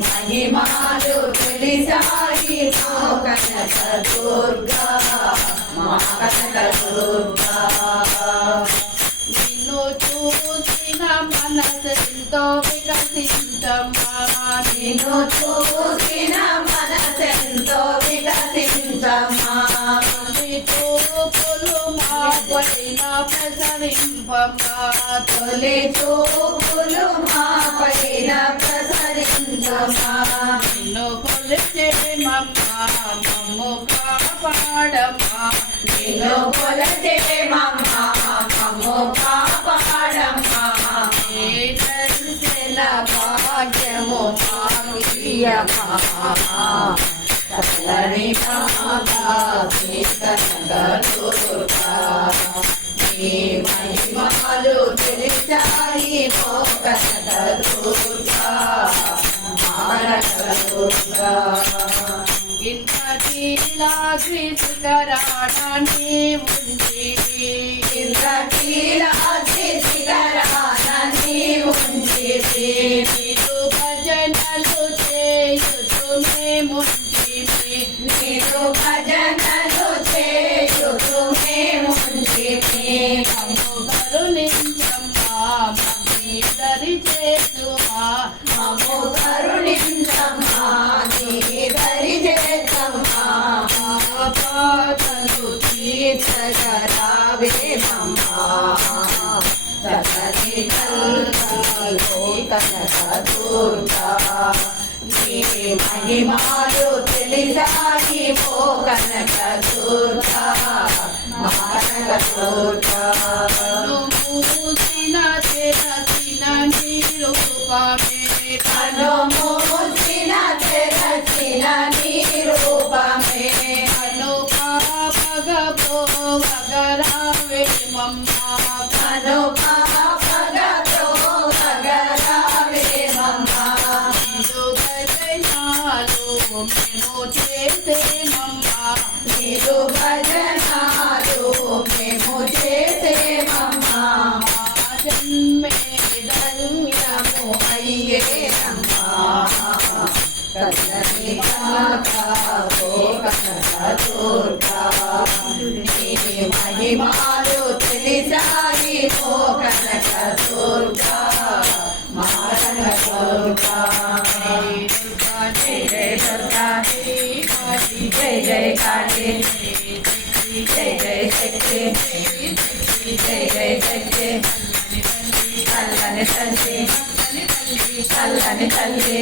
మహిమాలు తెలిసాయి మా కనక దుర్గా మా కనక దుర్గా నిన్ను చూసిన మనసెంతో వికసించమ్మా నిన్ను చూసిన మనసెంతో వికసించమ్మా చూపులు మా పైన ప్రసరింపమ్మా తొలి చూపులు మా పైన ప్రసరించమ్మా నిన్ను కొలిచే మమ్ము కాపాడమ్మా నిన్ను కొలచే మమ్ము కాపాడమ్మా దర్శన భాగ్యము మాకియమ్మా చల్లని కనక దుర్గా నీ మహిమలు తెలిసాయి ఓ కనక దుర్గా కనక దుర్గా ఇంద్రకీలాద్రి శిఖరాణి ఉంది ఇంద్రకీలాద్రి శిఖరాణి ఉంది నీకు భజనలు చేయుచు మేముంటిమి నీకు భజనలు చేయుచు మేముంటిమి మమ్ము కరుణించమ్మా మమ్మీదరి చేసుమా మమ్ము కరుణించమ్మా నీ దరి చేసమ్మా పాపలు తీర్చగరావే మమ్మా చక్కని తల్లి కనక దుర్గా నీ మహిమాలు తెలిసాయి ఓ కనక దుర్గా మా కనక దుర్గా మూసిన తెరసిన నిరూపమే కను మూసిన తెరచిన నీ రూపమే కను పాపగరావే మమ్మా కను పాపగతో గరావే మమ్మా నిన్ను భజనాలు మేము చేసే మమ్మా నీరు భజనాలు మేము చేసేమమ్మా జన్మే ధన్యము అయ్యేనమ్మా చల్లని కనక దుర్గా నీ మహిమాలు తెలిసాయి ఓ కనక దుర్గా మా కనక దుర్గా జయ జయ దుర్గా జయ జయ కాళీ జయ జయ శక్తి జయ జయ శక్తి చల్లని తల్లి చల్లని తల్లి